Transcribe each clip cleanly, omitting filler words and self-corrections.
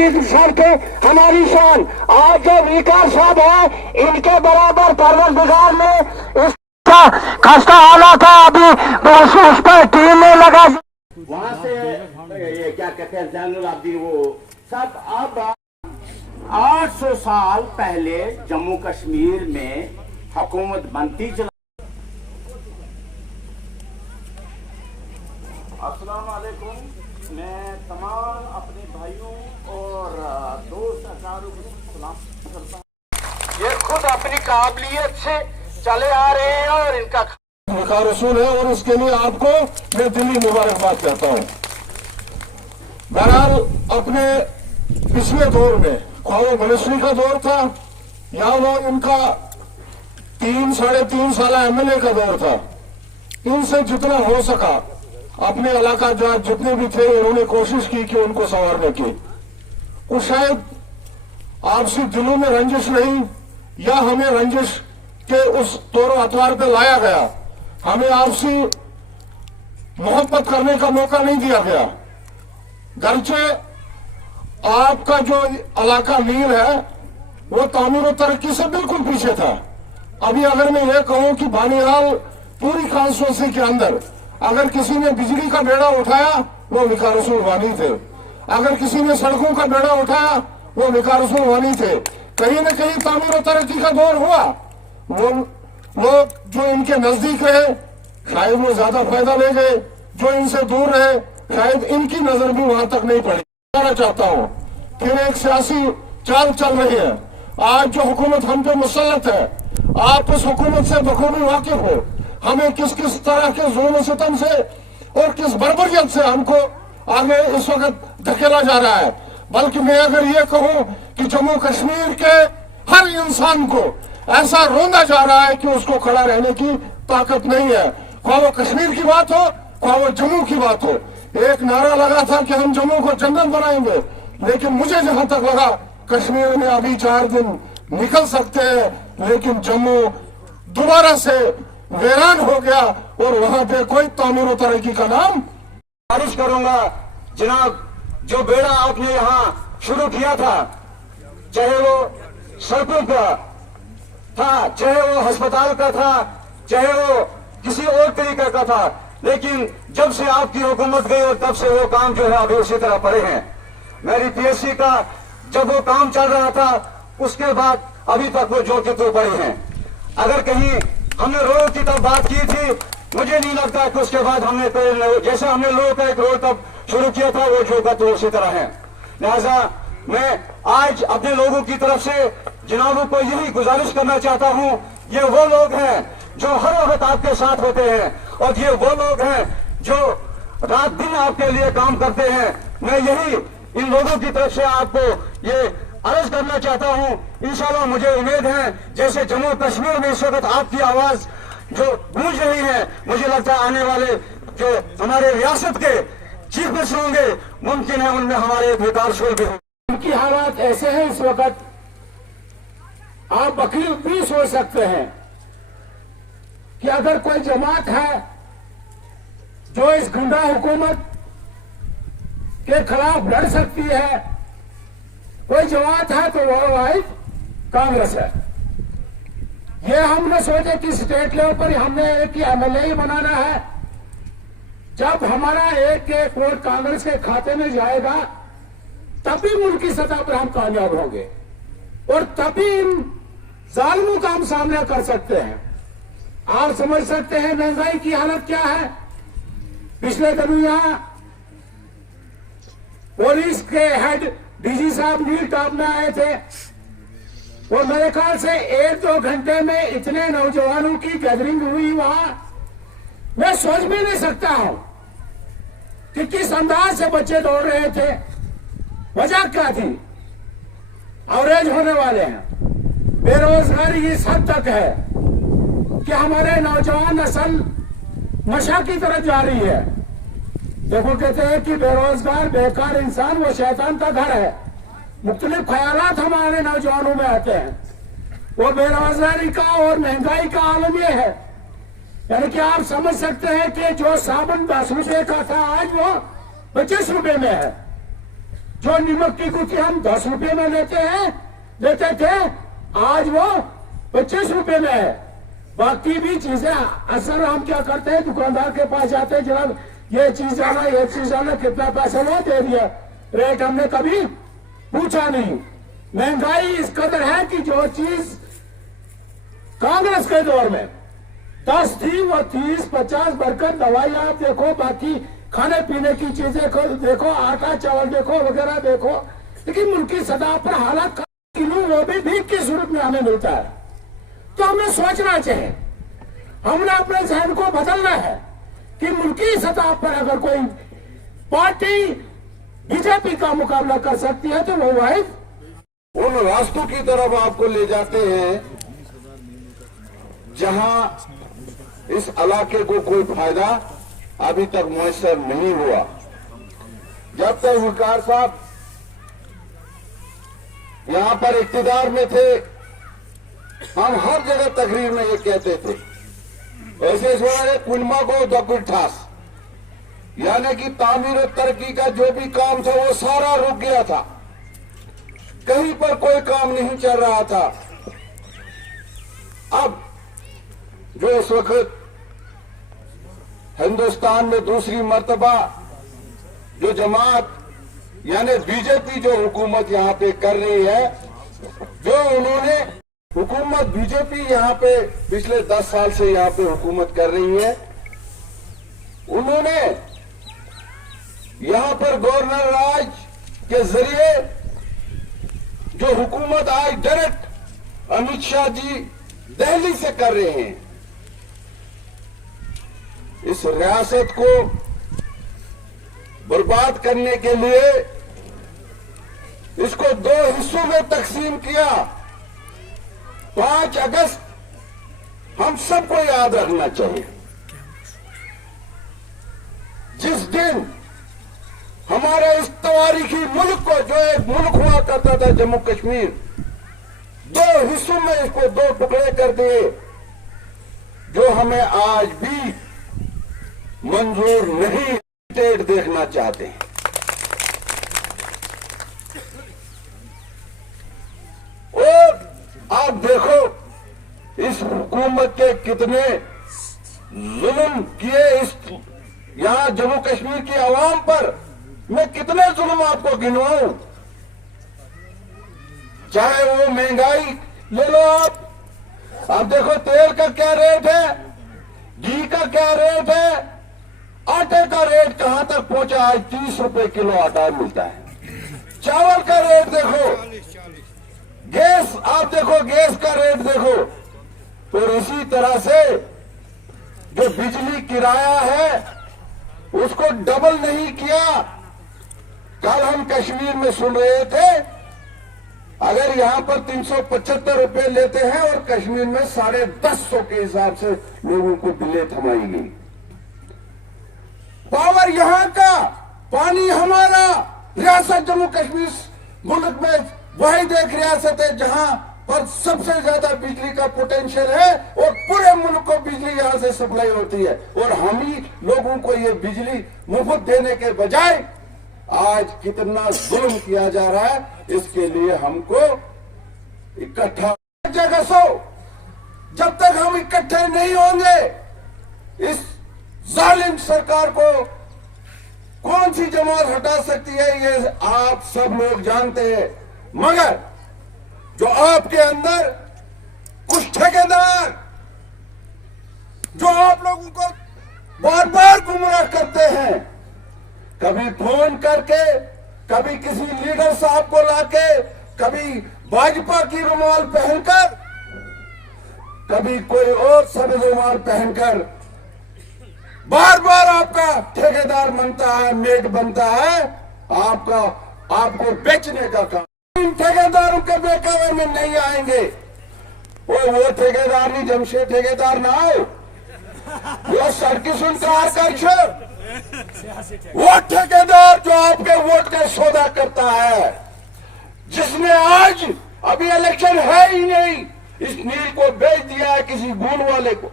रशीद साहब थे हमारी शान। आज जो विकार साहब है इनके बराबर परवरदिगार ने इसका खस्ता हाला था, अभी उस पर टीमने लगा। वहां से ये क्या कहते हैं जैनुल आबिदीन वो सब। अब 800 साल पहले जम्मू कश्मीर में हुकूमत बनती चला। अस्सलाम वालेकुम। मैं तमाम अपने भाइयों और दोस्त अकारों को सलाम करता हूँ। ये खुद अपनी काबिलियत से चले आ रहे हैं और इनका रसूल है और इसके लिए आपको मैं दिली मुबारकबाद करता हूँ। बहरहाल अपने पिछले दौर में वो मिनिस्ट्री का दौर था या वो इनका 3-3.5 साल एमएलए का दौर था, इनसे जितना हो सका अपने इलाका जज जितने भी थे उन्होंने कोशिश की कि उनको संवारने की। वो शायद आपसी दिलों में रंजिश नहीं या हमें रंजिश के उस तौर अतवार पे लाया गया, हमें आपसी मोहब्बत करने का मौका नहीं दिया गया। गर्चे आपका जो इलाका मीर है वो तामीर और तरक्की से बिल्कुल पीछे था। अभी अगर मैं ये कहूं कि बानीहाल पूरी कॉन्स्टिट्यूंसी के अंदर अगर किसी ने बिजली का बेड़ा उठाया वो विकार रसूल वानी थे, अगर किसी ने सड़कों का बेड़ा उठाया वो विकार रसूल वानी थे। कहीं न कहीं तामीर और तरक्की का दौर हुआ। वो लोग जो इनके नजदीक रहे शायद वो ज्यादा फायदा ले गए, जो इनसे दूर रहे शायद इनकी नजर भी वहां तक नहीं पड़ी। कहना चाहता हूं फिर एक सियासी चाल चल रही है। आज जो हुकूमत हम पे मुसल्लत है, आप उस हुकूमत से बखूबी वाकिफ हो। हमें किस किस तरह के जुल्म सितम से और किस बर्बरियत से हमको आगे इस वक्त धकेला जा रहा है। बल्कि मैं अगर ये कहूं कि जम्मू कश्मीर के हर इंसान को ऐसा रोंदा जा रहा है कि उसको खड़ा रहने की ताकत नहीं है। ख्वाह वो कश्मीर की बात हो, ख्वाह वो जम्मू की बात हो। एक नारा लगा था कि हम जम्मू को जन्नत बनाएंगे, लेकिन मुझे जहां तक लगा कश्मीर में अभी 4 दिन निकल सकते हैं, लेकिन जम्मू दोबारा से वीरान हो गया और वहां पे कोई तामीर और तरक्की का नाम। गुजारिश करूंगा जनाब, जो बेड़ा आपने यहाँ शुरू किया था, चाहे वो सड़कों का था, चाहे वो अस्पताल का था, चाहे वो किसी और तरीके का था, लेकिन जब से आपकी हुकूमत गई और तब से वो काम जो है अभी उसी तरह पड़े हैं। मेरी पीएससी का जब वो काम चल रहा था उसके बाद अभी तक वो जो के तो पड़े हैं। अगर कहीं हमने रोड की तब बात की थी, मुझे नहीं लगता कि उसके बाद हमने जैसे हमने लोगों का एक रोड तब शुरू किया था वो जो का तो उसी तरह है। लिहाजा मैं आज अपने लोगों की तरफ से जनाबों को यही गुजारिश करना चाहता हूं, ये वो लोग हैं जो हर वक्त आपके साथ होते हैं और ये वो लोग हैं जो रात दिन आपके लिए काम करते हैं। मैं यही इन लोगों की तरफ से आपको ये अर्ज करना चाहता हूं। इंशाल्लाह मुझे उम्मीद है जैसे जम्मू कश्मीर में इस वक्त आपकी आवाज जो गूंज रही है, मुझे लगता है आने वाले जो हमारे रियासत के चीफ मिनिस्टर होंगे मुमकिन है उनमें हमारे विकार शोर भी होंगे। उनकी हालात ऐसे हैं इस वक्त, आप वकील भी सोच सकते हैं कि अगर कोई जमात है जो इस गुंडा हुकूमत के खिलाफ लड़ सकती है, कोई जमात है तो वह भाई कांग्रेस है। ये हमने सोचे कि स्टेट लेवल पर हमने एक ही एमएलए ही बनाना है। जब हमारा एक वोट कांग्रेस के खाते में जाएगा तभी मुल्क की सतह पर हम कामयाब होंगे और तभी इन जालिमों का हम सामना कर सकते हैं। आप समझ सकते हैं महंगाई की हालत क्या है। पिछले दिनों यहां पुलिस के हेड डीजी साहब नील टॉप में आए थे और मेरे ख्याल से 1-2 घंटे में इतने नौजवानों की गैदरिंग हुई वहां, मैं सोच भी नहीं सकता हूं कि किस अंदाज से बच्चे दौड़ रहे थे, वजह क्या थी। अवरेज होने वाले हैं, बेरोजगारी इस हद तक है कि हमारे नौजवान नस्ल नशा की तरफ जा रही है। देखो कहते हैं कि बेरोजगार बेकार इंसान वो शैतान का घर है। मुख्तलिफ ख्यालात हमारे नौजवानों में आते हैं। वो बेरोजगारी का और महंगाई का आलम यह है, यानी कि आप समझ सकते हैं कि जो साबुन 10 रुपए का था आज वो 25 रुपए में है। जो नमक की गुत्थी हम 10 रुपए में लेते थे, आज वो 25 रुपए में है। बाकी भी चीजें अक्सर हम क्या करते हैं, दुकानदार के पास जाते हैं, जनाब ये चीज आना कितना पैसा वो दे दिया, रेट हमने कभी पूछा नहीं। महंगाई इस कदर है कि जो चीज कांग्रेस के दौर में 10 थी वो 30-50 बढ़कर दवाई आप देखो, बाकी खाने पीने की चीजें देखो, आटा चावल देखो, वगैरह देखो, लेकिन मुल्क की सतह पर हालात किलो वो भी 20 की सूरत में हमें मिलता है। तो हमें सोचना चाहिए, हमने अपने जहन को बदलना है कि मुल्की सतह पर अगर कोई पार्टी बीजेपी का मुकाबला कर सकती है तो वो वाहिद उन रास्तों की तरफ आपको ले जाते हैं जहां इस इलाके को कोई फायदा अभी तक मुयसर नहीं हुआ। जब तक वकार साहब यहां पर इख्तिदार में थे, हम हर जगह तकरीर में ये कहते थे, ऐसे कुनमा को दकुल ठास, यानी कि तामीर और तरक्की का जो भी काम था वो सारा रुक गया था, कहीं पर कोई काम नहीं चल रहा था। अब जो इस वक्त हिंदुस्तान में दूसरी मर्तबा जो जमात यानी बीजेपी जो हुकूमत यहां पे कर रही है, जो उन्होंने हुकूमत बीजेपी यहां पे पिछले 10 साल से यहां पे हुकूमत कर रही है, उन्होंने यहां पर गवर्नर राज के जरिए जो हुकूमत आज डायरेक्ट अमित शाह जी दिल्ली से कर रहे हैं, इस रियासत को बर्बाद करने के लिए इसको 2 हिस्सों में तकसीम किया। 5 अगस्त हम सबको याद रखना चाहिए, जिस दिन हमारे इस तवारीखी मुल्क को, जो एक मुल्क हुआ करता था जम्मू कश्मीर, 2 हिस्सों में इसको 2 टुकड़े कर दिए, जो हमें आज भी मंजूर नहीं, स्टेट देखना चाहते हैं। और आप देखो इस हुकूमत के कितने जुल्म किए इस यहां जम्मू कश्मीर की आवाम पर। मैं कितने जुल्म आपको गिनवाऊं, चाहे वो महंगाई ले लो आप देखो तेल का क्या रेट है, घी का क्या रेट है, आटे का रेट कहां तक पहुंचा, आज 30 रुपए किलो आटा मिलता है। चावल का रेट देखो, गैस आप देखो, गैस का रेट देखो। और इसी तरह से जो बिजली किराया है उसको डबल नहीं किया। कल हम कश्मीर में सुन रहे थे, अगर यहां पर 375 रुपए लेते हैं और कश्मीर में 150 के हिसाब से लोगों को बिलें थमाई गई। पावर यहां का, पानी हमारा, रियासत जम्मू कश्मीर मुल्क में वाहिद एक रियासत है जहां पर सबसे ज्यादा बिजली का पोटेंशियल है और पूरे मुल्क को बिजली यहां से सप्लाई होती है। और हम ही लोगों को ये बिजली मुफ्त देने के बजाय आज कितना जुल्म किया जा रहा है, इसके लिए हमको इकट्ठा जगह सो, जब तक हम इकट्ठे नहीं होंगे इस जालिम सरकार को कौन सी जमात हटा सकती है, ये आप सब लोग जानते हैं। मगर जो आपके अंदर कुछ ठेकेदार जो आप लोगों को बार बार गुमराह करते हैं, कभी फोन करके, कभी किसी लीडर साहब को लाके, कभी भाजपा की रुमाल पहनकर, कभी कोई और सब्ज रुमाल पहनकर बार बार आपका ठेकेदार बनता है, मेट बनता है, आपको बेचने का काम। इन ठेकेदारों के बेकावे में नहीं आएंगे। वो ठेकेदार नहीं, जमशेद ठेकेदार ना हो, वो सड़की सुनकार कर, वो ठेकेदार जो आपके वोट का सौदा करता है, जिसने आज अभी इलेक्शन है ही नहीं, इस नील को बेच दिया है किसी गूंड वाले को।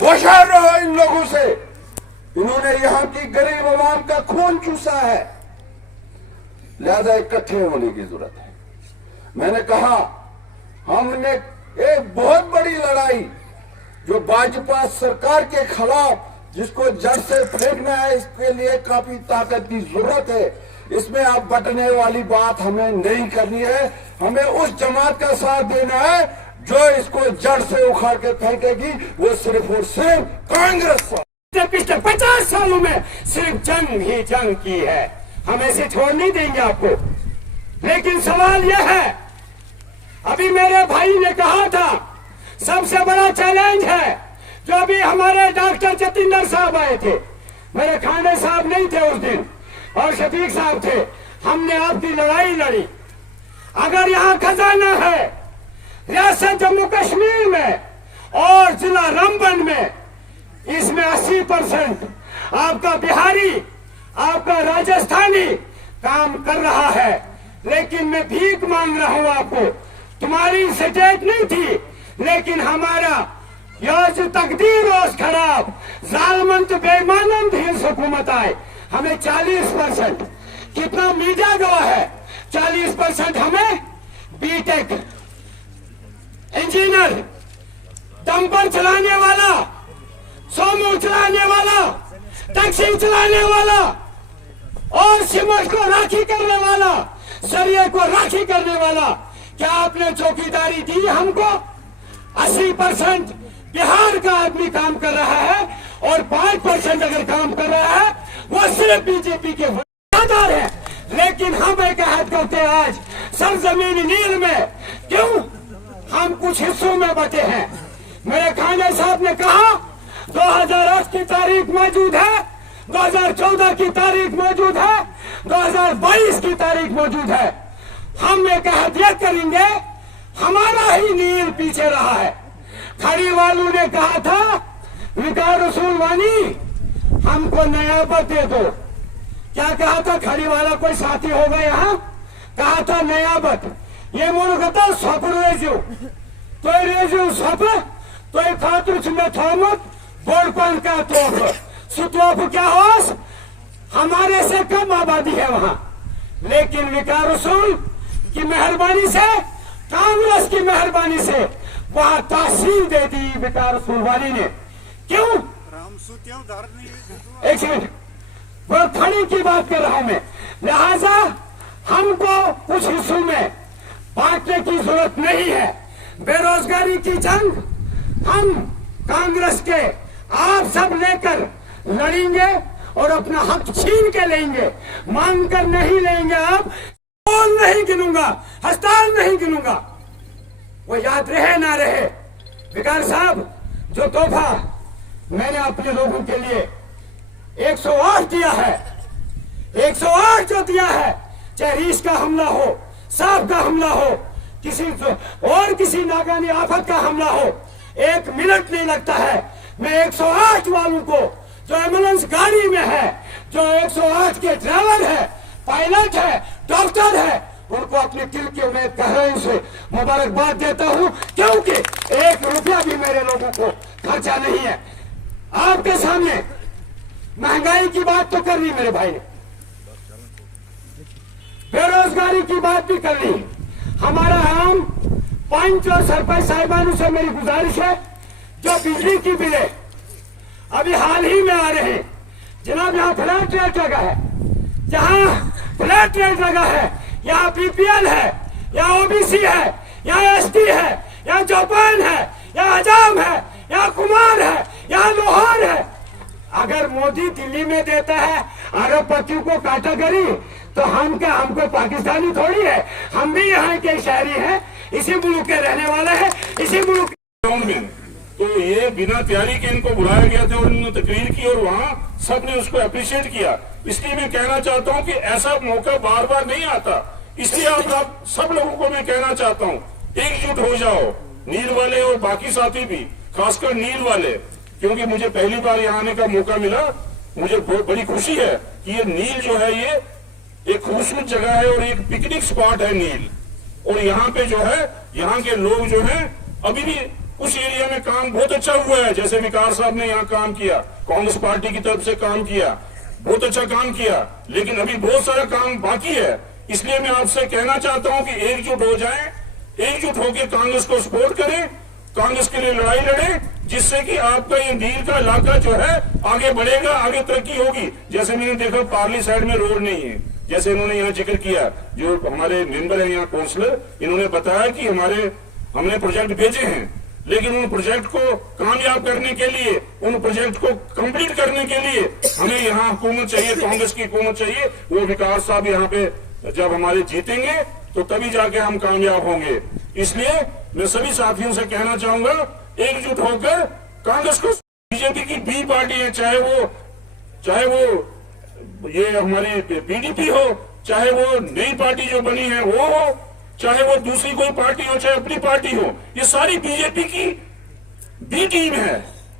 होशियार रहो इन लोगों से, इन्होंने यहाँ की गरीब आवाम का खून चूसा है, लिहाजा इकट्ठे होने की जरूरत है। मैंने कहा हमने एक बहुत बड़ी लड़ाई जो भाजपा सरकार के खिलाफ जिसको जड़ से फेंकना है, इसके लिए काफी ताकत की जरूरत है। इसमें आप बटने वाली बात हमें नहीं करनी है। हमें उस जमात का साथ देना है जो इसको जड़ से उखाड़ के फेंकेगी, वो सिर्फ और सिर्फ कांग्रेस। पिछले 50 सालों में सिर्फ जंग ही जंग की है, हम ऐसे छोड़ नहीं देंगे आपको। लेकिन सवाल यह है, अभी मेरे भाई ने कहा था सबसे बड़ा चैलेंज है जो अभी हमारे डॉक्टर जतिंदर साहब आए थे, मेरे खाने साहब नहीं थे उस दिन और शफीक साहब थे, हमने आपकी लड़ाई लड़ी। अगर यहाँ खजाना है रियासत जम्मू कश्मीर में और जिला रामबन में, इसमें 80% आपका बिहारी, आपका राजस्थानी काम कर रहा है। लेकिन मैं भीख मांग रहा हूं आपको, तुम्हारी स्टेट नहीं थी, लेकिन हमारा यह जो तकदीर रोज खराब जालमंत बेईमानंद हिंस हुकूमत आए, हमें 40%, कितना मीडिया गवाह है, 40% हमें बीटेक इंजीनियर, डंपर चलाने वाला, सोमो चलाने वाला, टैक्सी चलाने वाला और सीमेंट को राखी करने वाला, सरिये को राखी करने वाला, क्या आपने चौकीदारी दी हमको? 80% बिहार का आदमी काम कर रहा है और 5% अगर काम कर रहा है वो सिर्फ बीजेपी के वफादार है। लेकिन हम एक अहद करते हैं आज सरजमीन नील में, क्यों हम कुछ हिस्सों में बटे हैं। मेरे खाने साहब ने कहा 2008 की तारीख मौजूद है, 2014 की तारीख मौजूद है, 2022 की तारीख मौजूद है। हम एक अहद करेंगे, हमारा ही नील पीछे रहा है। खड़ी वालों ने कहा था विकार रसूल वानी हमको नयाबत दे दो, क्या कहा था? खड़ी वाला कोई साथी होगा यहाँ, कहा था नयाबत। ये मुल्क सप रेजू तो रेजू सप तो खातुच में थोमुत बोलपन का तोफ सुतोफ क्या होस, हमारे से कम आबादी है वहां। लेकिन विकार रसूल की मेहरबानी से, कांग्रेस की मेहरबानी से वहां तहसील दे दी विकार रसूल वाली ने। क्यों? एक सेकंड, वो खड़ी की बात कर रहा हूं मैं। लिहाजा हमको कुछ हिस्सों में बांटने की जरूरत नहीं है। बेरोजगारी की जंग हम कांग्रेस के आप सब लेकर लड़ेंगे और अपना हक छीन के लेंगे, मांग कर नहीं लेंगे। आप बोल नहीं गिनूंगा, हस्ताल नहीं गिनूंगा, वो याद रहे ना रहे। विकार साहब, जो तोहफा मैंने अपने लोगों के लिए 108 दिया है, 108 जो दिया है, चाहे रीछ का हमला हो, सांप का हमला हो, किसी नागानी आफत का हमला हो, 1 मिनट नहीं लगता है। मैं 108 वालों को जो एम्बुलेंस गाड़ी में है, जो 108 के ड्राइवर है, पायलट है, डॉक्टर है, उनको अपने दिल के मैं गहराई से मुबारकबाद देता हूं, क्योंकि 1 रुपया भी मेरे लोगों को खर्चा नहीं है। आपके सामने महंगाई की बात तो करनी मेरे भाई ने, बेरोजगारी की बात भी करनी। हमारा आम पंच और सरपंच साहिबानों से मेरी गुजारिश है, जो बिजली की बिलें अभी हाल ही में आ रहे हैं, जनाब यहाँ फ्लैट रेट लगा है, जहाँ फ्लैट रेट लगा है, यहाँ बीपीएल है, यहाँ ओबीसी है, यहाँ एसटी है, यहाँ चौपान है, यहाँ हजाम है, यहाँ कुमार है, यहाँ लोहार है। अगर मोदी दिल्ली में देता है अरबपतियों को कैटेगरी, तो हमको पाकिस्तानी थोड़ी है, हम भी यहाँ के शहरी हैं, इसी मुल्क के रहने वाले हैं, इसी मुल्क में। तो ये बिना तैयारी के इनको बुलाया गया था और उन्होंने तकरीर की और वहाँ सबने उसको अप्रिशिएट किया। इसलिए मैं कहना चाहता हूँ कि ऐसा मौका बार बार नहीं आता, इसलिए आप सब लोगों को मैं कहना चाहता हूँ एकजुट हो जाओ, नील वाले और बाकी साथी भी, खासकर नील वाले, क्योंकि मुझे पहली बार यहाँ आने का मौका मिला। मुझे बहुत बड़ी खुशी है कि ये नील जो है ये एक खूबसूरत जगह है और एक पिकनिक स्पॉट है नील। और यहाँ पे जो है यहाँ के लोग जो है अभी भी कुछ एरिया में काम बहुत अच्छा हुआ है, जैसे विकार साहब ने यहाँ काम किया, कांग्रेस पार्टी की तरफ से काम किया, बहुत अच्छा काम किया, लेकिन अभी बहुत सारा काम बाकी है। इसलिए मैं आपसे कहना चाहता हूं कि एकजुट हो जाएं, एकजुट होकर कांग्रेस को सपोर्ट करें, कांग्रेस के लिए लड़ाई लड़ें, जिससे कि आपका ये नील का इलाका जो है आगे बढ़ेगा, आगे तरक्की होगी। जैसे मैंने देखा पार्ली साइड में रोड नहीं है, जैसे इन्होंने यहाँ जिक्र किया, जो हमारे मेंबर है यहाँ काउंसलर, इन्होंने बताया कि हमने प्रोजेक्ट भेजे हैं, लेकिन उन प्रोजेक्ट को कामयाब करने के लिए, उन प्रोजेक्ट को कंप्लीट करने के लिए हमें यहाँ हुकूमत चाहिए, कांग्रेस की हुकूमत चाहिए। वो विकास साहब यहाँ पे जब हमारे जीतेंगे तो तभी जाके हम कामयाब होंगे। इसलिए मैं सभी साथियों से कहना चाहूंगा, एकजुट होकर कांग्रेस को, बीजेपी की बी पार्टी है, चाहे वो ये हमारी पीडीपी हो, चाहे वो नई पार्टी जो बनी है वो हो, चाहे वो दूसरी कोई पार्टी हो, चाहे अपनी पार्टी हो, ये सारी बीजेपी की बी टीम है।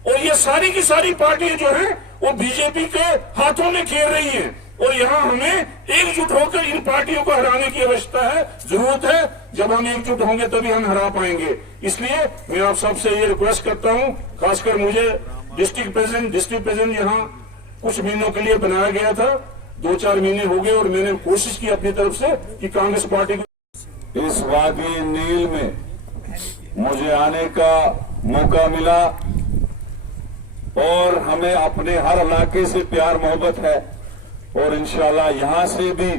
और ये सारी की सारी पार्टियां जो हैं वो बीजेपी के हाथों में खेल रही हैं। और यहाँ हमें एकजुट होकर इन पार्टियों को हराने की आवश्यकता है, जरूरत है। जब हम एकजुट होंगे तभी हम हरा पाएंगे। इसलिए मैं आप सबसे ये रिक्वेस्ट करता हूँ, खासकर मुझे डिस्ट्रिक्ट प्रेसिडेंट यहाँ कुछ महीनों के लिए बनाया गया था, 2-4 महीने हो गए, और मैंने कोशिश की अपनी तरफ से कि कांग्रेस पार्टी को इस वादी नील में मुझे आने का मौका मिला और हमें अपने हर इलाके से प्यार मोहब्बत है, और इंशाल्लाह यहां से भी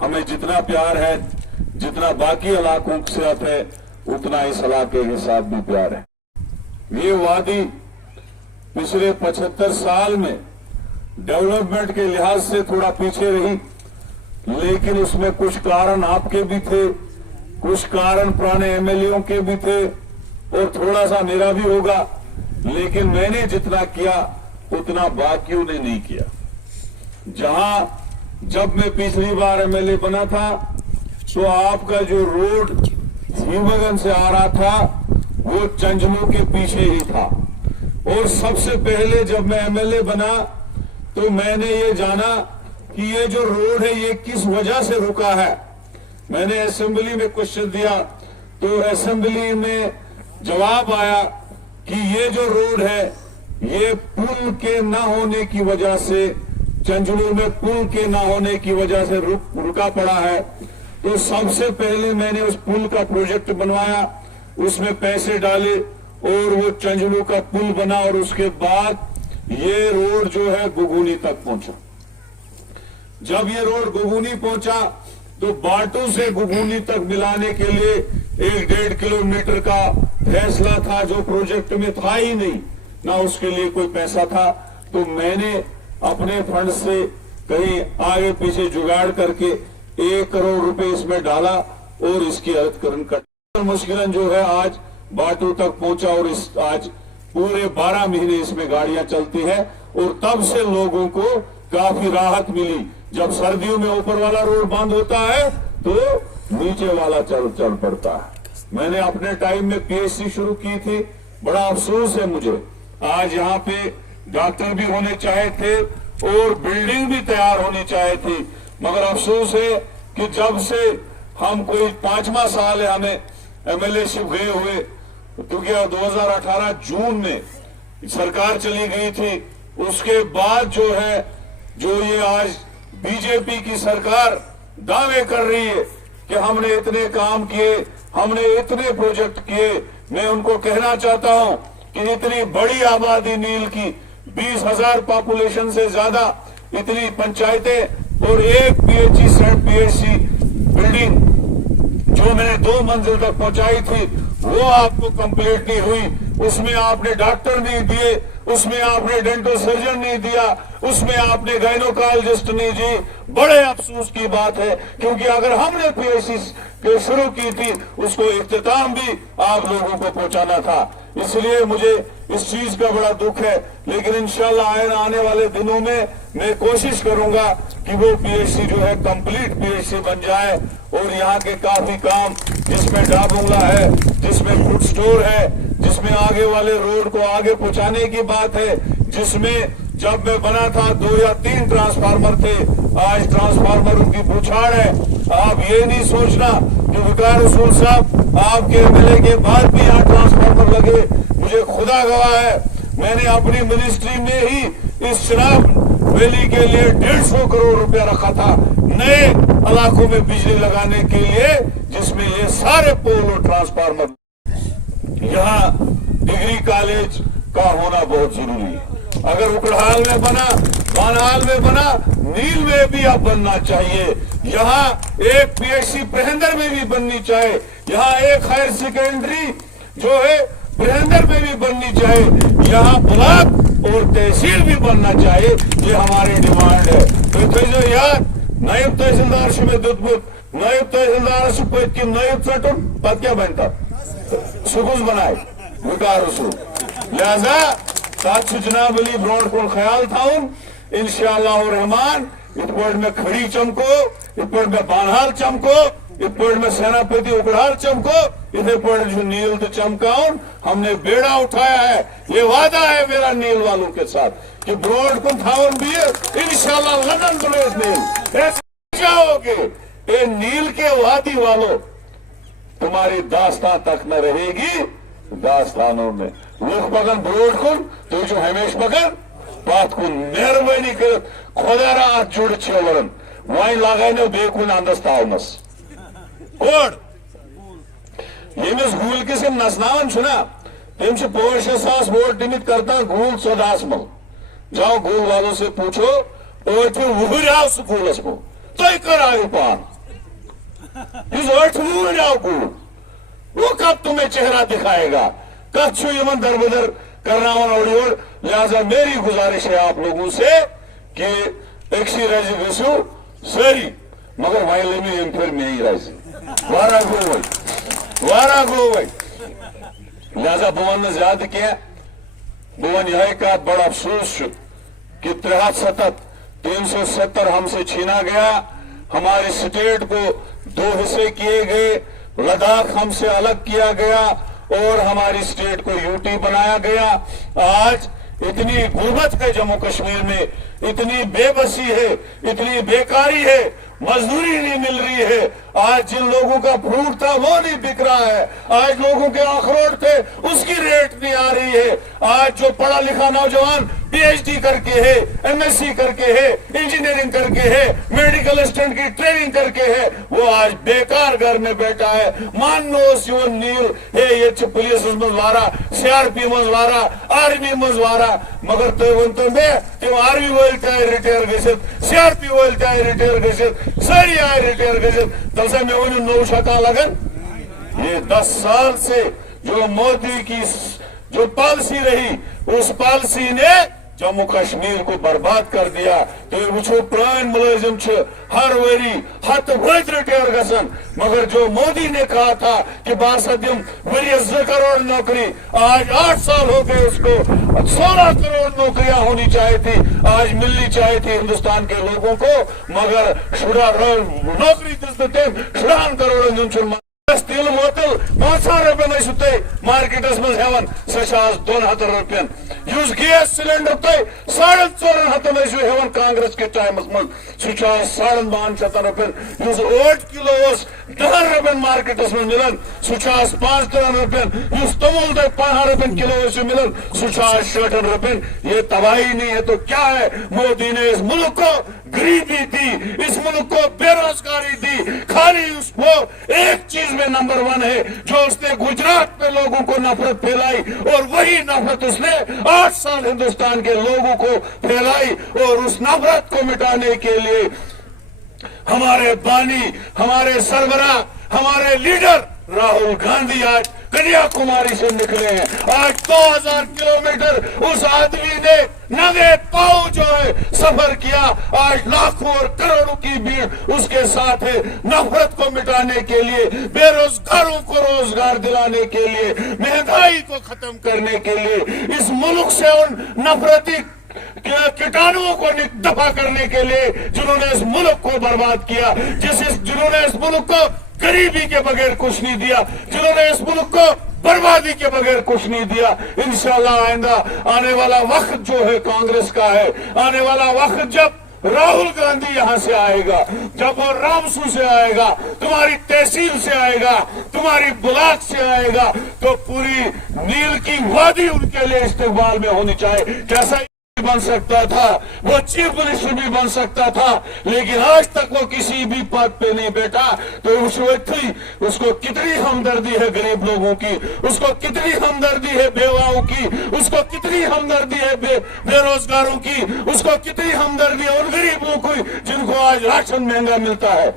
हमें जितना प्यार है, जितना बाकी इलाकों के साथ है, उतना इस इलाके के साथ भी प्यार है। ये वादी पिछले 75 साल में डेवलपमेंट के लिहाज से थोड़ा पीछे रही, लेकिन उसमें कुछ कारण आपके भी थे, कुछ कारण पुराने एमएलएओं के भी थे, और थोड़ा सा मेरा भी होगा। लेकिन मैंने जितना किया उतना बाकियों ने नहीं किया। जब मैं पिछली बार एमएलए बना था तो आपका जो रोड हिमगन से आ रहा था वो चंजलों के पीछे ही था। और सबसे पहले जब मैं एमएलए बना तो मैंने ये जाना कि ये जो रोड है ये किस वजह से रुका है। मैंने असेंबली में क्वेश्चन दिया तो असेंबली में जवाब आया कि ये जो रोड है ये पुल के न होने की वजह से, चंजलू में पुल के न होने की वजह से रुका पड़ा है। तो सबसे पहले मैंने उस पुल का प्रोजेक्ट बनवाया, उसमें पैसे डाले और वो चंजलू का पुल बना, और उसके बाद ये रोड जो है गुगुनी तक पहुंचा। जब ये रोड गुगुनी पहुंचा तो बाटू से गुगुनी तक मिलाने के लिए 1-1.5 किलोमीटर का फैसला था, जो प्रोजेक्ट में था ही नहीं, ना उसके लिए कोई पैसा था। तो मैंने अपने फंड से कहीं आगे पीछे जुगाड़ करके 1 करोड़ रुपए इसमें डाला और इसकी अर्थकरण कर मुश्किलन जो है आज बाटू तक पहुंचा, और आज पूरे 12 महीने इसमें गाड़ियां चलती है। और तब से लोगों को काफी राहत मिली। जब सर्दियों में ऊपर वाला रोड बंद होता है तो नीचे वाला चल पड़ता है। मैंने अपने टाइम में पीएचसी शुरू की थी, बड़ा अफसोस है मुझे, आज यहाँ पे डॉक्टर भी होने चाहे थे और बिल्डिंग भी तैयार होनी चाहे थी, मगर अफसोस है कि जब से हम कोई 5वां साल है हमें एमएलएशिप गए हुए, क्योंकि 2018 जून में सरकार चली गई थी, उसके बाद जो है जो ये आज बीजेपी की सरकार दावे कर रही है कि हमने इतने काम किए, हमने इतने प्रोजेक्ट किए। मैं उनको कहना चाहता हूं कि इतनी बड़ी आबादी नील की, 20,000 पॉपुलेशन से ज्यादा, इतनी पंचायतें और एक पीएचसी बिल्डिंग जो मैंने 2 मंजिल तक पहुंचाई थी वो आपको कंप्लीट नहीं हुई। उसमें आपने डॉक्टर नहीं दिए, उसमें आपने डेंटल सर्जन नहीं दिया, उसमें आपने गायनोकोलॉजिस्ट नहीं दी। बड़े अफसोस की बात है, क्योंकि अगर हमने पीएचसी शुरू की थी उसको इख्तिताम भी आप लोगों को पहुंचाना था। इसलिए मुझे इस चीज का बड़ा दुख है, लेकिन इंशाल्लाह आने वाले दिनों में मैं कोशिश करूंगा कि वो पीएचसी जो है कंप्लीट पीएचसी बन जाए। और यहाँ के काफी काम, जिसमें डाबुंगला है, जिसमें फूड स्टोर है, जिसमें आगे वाले रोड को आगे पहुंचाने की बात है, जिसमें जब मैं बना था 2 या 3 ट्रांसफार्मर थे, आज ट्रांसफार्मर उनकी बुछाड़ है। आप ये नहीं सोचना कि विकार रसूल साहब आपके एमएलए के बाद भी यहाँ ट्रांसफार्मर लगे, मुझे खुदा गवाह है, मैंने अपनी मिनिस्ट्री में ही इस चिनाब वैली के लिए 150 करोड़ रुपया रखा था नए इलाकों में बिजली लगाने के लिए, जिसमें ये सारे पोल और ट्रांसफार्मर। यहाँ डिग्री कॉलेज का होना बहुत जरूरी है। अगर उकड़हाल में बना, बानहाल में बना, नील में भी अब बनना चाहिए। यहाँ एक पीएचसी प्रेहंदर में भी बननी चाहिए। यहाँ एक हायर सेकेंडरी जो है प्रेहंदर में भी बननी चाहिए। यहाँ ब्लॉक और तहसील भी बनना चाहिए। ये हमारी डिमांड है। तो यार नायब तहसीलदार में दुधबुत, नायब तहसीलदार की नायब चटुन पद क्या बनता सुकुस बनाए विकार लिहाजा साथ जनाब अली ब्रॉड को ख्याल था इंशाअल्लाह रहमान इत में खड़ी चमको, इत में बानहाल चमको, इत में सेनापति उकड़हाल चमको, इधे पर जो नील तो चमकाउन हमने बेड़ा उठाया है। ये वादा है मेरा नील वालों के साथ कि ब्रॉड को थावन भी है इंशाअल्लाह लगन बुलेज नील ऐसे जाओगे। ये नील के वादी वालों तुम्हारी दास्तान तक न रहेगी। दास्तानों में लोग पगन ब्रोड कुन तो जो हमेश पगन बात को मेहरबानी कर खुदारा आज जुड़ छवरन वही लगाने बेकुन अंदस तावनस और यमिस गूल किस नसनावन छुना तम 5-6 वोट दिमित करता गूल 14 मल जाओ गूल वालों से पूछो और फिर वुहर आओ स्कूलस को तो कर आयु पान इस वुहर आओ गूल वो कब तुम्हें चेहरा दिखाएगा, कब छू यमन दरबदर करना और लिहाजा मेरी गुजारिश है आप लोगों से कि एक्सी राजी विशु सही मगर वाइले में हम फिर में ही राजी वारा गो भाई लिहाजा भवन ने ज्यादा किया। भवन यह का बड़ा अफसोस कि 370 हमसे छीना गया। हमारे स्टेट को 2 हिस्से किए गए, लद्दाख हमसे अलग किया गया और हमारी स्टेट को यूटी बनाया गया। आज इतनी गुर्बत है जम्मू कश्मीर में, इतनी बेबसी है, इतनी बेकारी है, मजदूरी नहीं मिल रही है। आज जिन लोगों का फ्रूट था वो नहीं बिक रहा है, आज लोगों के अखरोट थे उसकी रेट नहीं आ रही है। आज जो पढ़ा लिखा नौजवान पीएचडी करके है, एमएससी करके है, इंजीनियरिंग करके है, मेडिकल असिस्टेंट की ट्रेनिंग करके है, वो आज बेकार घर में बैठा है। मान लो सिवन नील है ये पुलिस मज वारा, सीआरपी मज वारा, आर्मी मज वारा, मगर तो मैं आर्मी वोल चाहे रिटायर गसित, सीआरपी वोल चाहे रिटायर गसित, सारी आए रिटायर गसित तल से मैं वो 9 शका लगन। ये 10 साल से जो मोदी की जो पॉलिसी रही उस पॉलिसी ने जम्मू कश्मीर को बर्बाद कर दिया। तो वो प्रान मुलाजिम हर वरी हत वत रिटायर गसन, मगर जो मोदी ने कहा था कि 62 वरियस 2 करोड़ नौकरी, आज 8 साल हो गए उसको 16 करोड़ नौकरियां होनी चाहिए थी, आज मिलनी चाहिए थी हिंदुस्तान के लोगों को, मगर नौकरी दिसते 16 करोड़ तिल बोतल 500 रुपये सुते मार्केटस मज हेवन 200 रुपयन गैस सिलेंडर तुम 450 हेवन कांग्रेस के टाइमस मज 550 रुपयन 8 किलो 10 रुपयन मार्केटस मज मिलान 513 रुपयन तमुल 5 रुपयन किलो मिलान 66 रुपयन। ये तबाही नहीं है तो क्या है? मोदी ने इस मुल्क को गरीबी दी, इस मुल्क को बेरोजगारी दी। खाली उसको एक चीज में नंबर 1 है जो उसने गुजरात पे लोगों को नफरत फैलाई, और वही नफरत उसने 8 साल हिंदुस्तान के लोगों को फैलाई। और उस नफरत को मिटाने के लिए हमारे बानी, हमारे सरबराह, हमारे लीडर राहुल गांधी आज कन्याकुमारी से निकले हैं। आज 2000 किलोमीटर उस आदमी ने नंगे पांव जो है सफर किया। आज लाखों और करोड़ों की भीड़ उसके साथ है। नफरत को मिटाने के लिए, बेरोजगारों को रोजगार दिलाने के लिए, महंगाई को खत्म करने के लिए, इस मुल्क से उन नफरती कीटाणुओं को दफा करने के लिए जिन्होंने इस मुल्क को बर्बाद किया, जिन्होंने इस मुल्क को गरीबी के बगैर कुछ नहीं दिया, जिन्होंने इस मुल्क को बर्बादी के बगैर कुछ नहीं दिया। इंशाल्लाह आइंदा आने वाला वक्त जो है कांग्रेस का है। आने वाला वक्त जब राहुल गांधी यहां से आएगा, जब वो रामसू से आएगा, तुम्हारी तहसील से आएगा, तुम्हारी ब्लॉक से आएगा, तो पूरी नील की वादी उनके लिए इस्तेमाल में होनी चाहिए। कैसा बन सकता था, वो चीफ मिनिस्टर भी बन सकता था, लेकिन आज तक वो किसी भी पद पे नहीं बैठा। तो उस व्यक्ति, उसको कितनी हमदर्दी है गरीब लोगों की, उसको कितनी हमदर्दी है बेवाओं की, उसको कितनी हमदर्दी है बेरोजगारों की, उसको कितनी हमदर्दी है उन गरीबों की जिनको आज राशन महंगा मिलता है।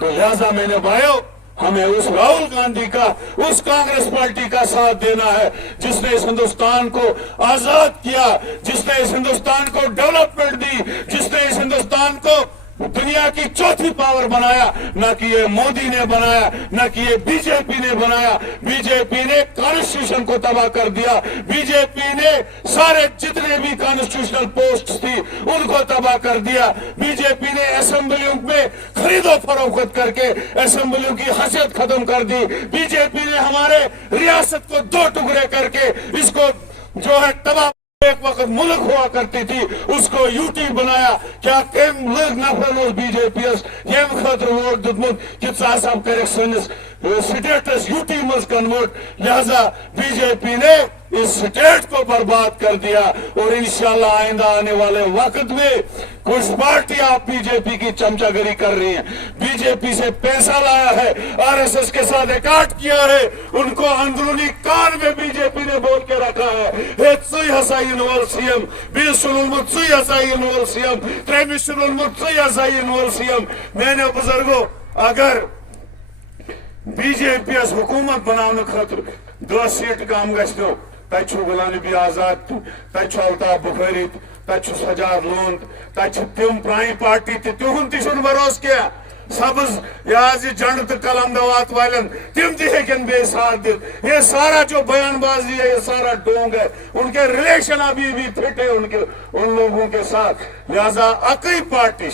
तो लिहाजा मैंने भाइयों, हमें उस राहुल गांधी का, उस कांग्रेस पार्टी का साथ देना है जिसने इस हिंदुस्तान को आजाद किया, जिसने इस हिंदुस्तान को डेवलपमेंट दी, जिसने इस हिंदुस्तान को दुनिया की चौथी पावर बनाया। न कि ये मोदी ने बनाया, न कि ये बीजेपी ने बनाया। बीजेपी ने कॉन्स्टिट्यूशन को तबाह कर दिया, बीजेपी ने सारे जितने भी कॉन्स्टिट्यूशनल पोस्ट थी उनको तबाह कर दिया। बीजेपी ने असेंबलियों में खरीदो फरोख्त करके असेंबलियों की हैसियत खत्म कर दी। बीजेपी ने हमारे रियासत को दो टुकड़े करके इसको जो है तबाह, एक वक्त मुल्क हुआ करती थी उसको यूटी बनाया। क्या केम लोग नफर बीजेपी ये खतर वोट दुतमुत कि कर स्टेटस यूटी मज कन्वर्ट। लिहाजा बीजेपी ने इस स्टेट को बर्बाद कर दिया और इंशाल्लाह आइंदा आने वाले वक्त में कुछ पार्टियां बीजेपी की चमचागिरी कर रही हैं, बीजेपी से पैसा लाया है, आरएसएस के साथ अकार्ड किया है, उनको अंदरूनी कान में बीजेपी ने बोल के रखा है। मैंने बुजुर्गो, अगर बीजेपी हुकूमत बनाने खतर 2 सीट कम गो, तु गुलाम नबी आजाद, तु अल्ताफ बुखारी, तु सजाद लोन, तम प्राइम पार्टी तिहद तुम भरोस क्या सब्ज यह जंड तो कलम दवात वालन तिम हेकन बे साथ दी। ये सारा जो बयानबाजी है ये सारा डोंग है, उनके रिलेशन अभी भी फिट है उन लोगों के साथ। लिहाजा अकई पार्टी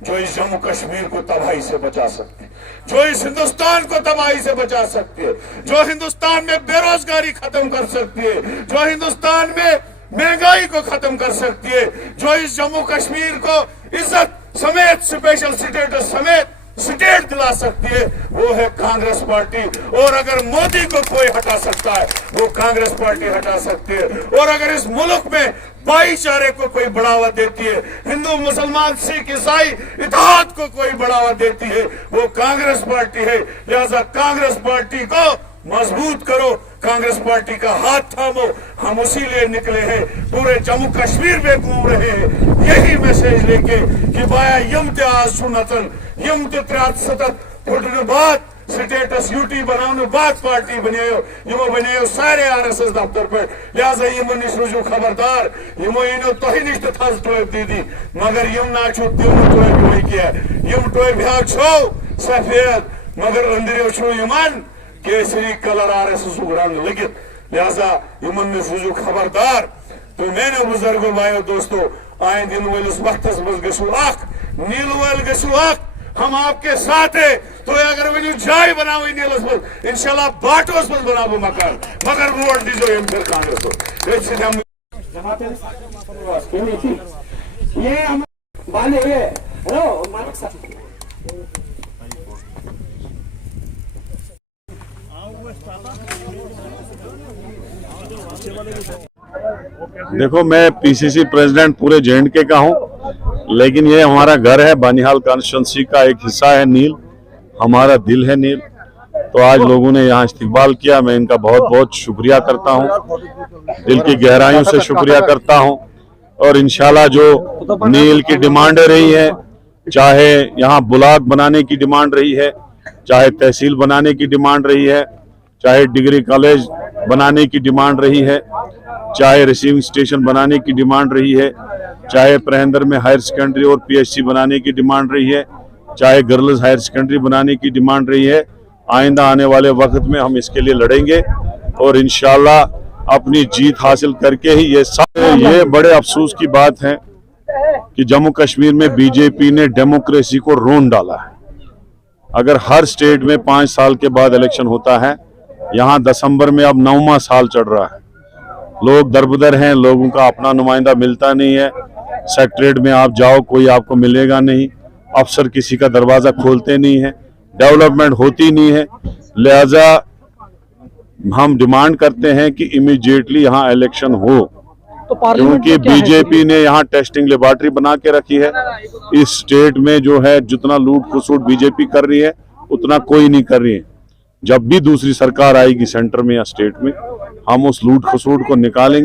जो इस जम्मू कश्मीर को तबाही से बचा सकती है, जो इस हिंदुस्तान को तबाही से बचा सकती है, जो हिंदुस्तान में बेरोजगारी खत्म कर सकती है, जो हिंदुस्तान में महंगाई को खत्म कर सकती है, जो इस जम्मू कश्मीर को इज्जत समेत स्पेशल स्टेटस समेत स्टेट दिला सकती है, वो है कांग्रेस पार्टी। और अगर मोदी को कोई हटा सकता है वो कांग्रेस पार्टी हटा सकती है। और अगर इस मुल्क में भाईचारे को कोई बढ़ावा देती है, हिंदू मुसलमान सिख ईसाई इत्तेहाद को कोई बढ़ावा देती है, वो कांग्रेस पार्टी है। लिहाजा कांग्रेस पार्टी को मजबूत करो, कांग्रेस पार्टी का हाथ थामो। हम उसी लिए निकले हैं, पूरे जम्मू कश्मीर में घूम रहे हैं यही मैसेज लेके कि बाया यम ते आज सुनतन यम ते 73 फुटने बाद स्टेटस यूटी बनाने बाद पार्टी बनो सारे आरएसएस दफ्तर पे। लिहाजा यमो नश रूजू खबरदार, यमो इन तुह नश थज टोप दीदी, मगर यम ना तम टोप वही कह यम टोप हा सफेद मगर अंदर यमन केसरी कलर आरएसएस रंग लगित। लिहाजा यमन नश रूजू खबरदार। तो मैंने बुजुर्गो भाइयों दोस्तों, आइंद इन वलिस वक्त मज गो नील वल गो, हम आपके साथ है। तो अगर वो जाय बनाओ नीलस मज इंशाल्लाह बाटोस मज बनाबो मकान, मगर वोट दीजो एम फिर कांग्रेस को। ये हम वाले हुए देखो, मैं पीसीसी प्रेसिडेंट पूरे जे&के का हूं, लेकिन ये हमारा घर है, बानिहाल कॉन्स्टिट्यूंसी का एक हिस्सा है नील, हमारा दिल है नील। तो आज लोगों ने यहाँ इस्तकबाल किया, मैं इनका बहुत बहुत शुक्रिया करता हूँ, दिल की गहराइयों से शुक्रिया करता हूँ। और इंशाल्लाह जो नील की डिमांड रही है, चाहे यहाँ ब्लॉक बनाने की डिमांड रही है, चाहे तहसील बनाने की डिमांड रही है, चाहे डिग्री कॉलेज बनाने की डिमांड रही है, चाहे रिसीविंग स्टेशन बनाने की डिमांड रही है, चाहे प्रेहंदर में हायर सेकेंडरी और पीएचसी बनाने की डिमांड रही है, चाहे गर्ल्स हायर सेकेंडरी बनाने की डिमांड रही है, आइंदा आने वाले वक्त में हम इसके लिए लड़ेंगे और इंशाल्लाह अपनी जीत हासिल करके ही ये बड़े अफसोस की बात है कि जम्मू कश्मीर में बीजेपी ने डेमोक्रेसी को रोन डाला है। अगर हर स्टेट में 5 साल के बाद इलेक्शन होता है, यहाँ दिसंबर में अब 9वां साल चढ़ रहा है, लोग दरबदर हैं, लोगों का अपना नुमाइंदा मिलता नहीं है, सेक्रेटरीट में आप जाओ, कोई आपको मिलेगा नहीं, अफसर किसी का दरवाजा खोलते नहीं है, डेवलपमेंट होती नहीं है। लिहाजा हम डिमांड करते हैं कि इमीडिएटली यहाँ इलेक्शन हो, तो पार्लियामेंट क्योंकि में क्या है? बीजेपी ने यहाँ टेस्टिंग लेबोरेटरी बना के रखी है। इस स्टेट में जो है जितना लूट खसूट बीजेपी कर रही है उतना कोई नहीं कर रही है। जब भी दूसरी सरकार आएगी सेंटर में या स्टेट में, हम उस लूट खसूट को निकालेंगे।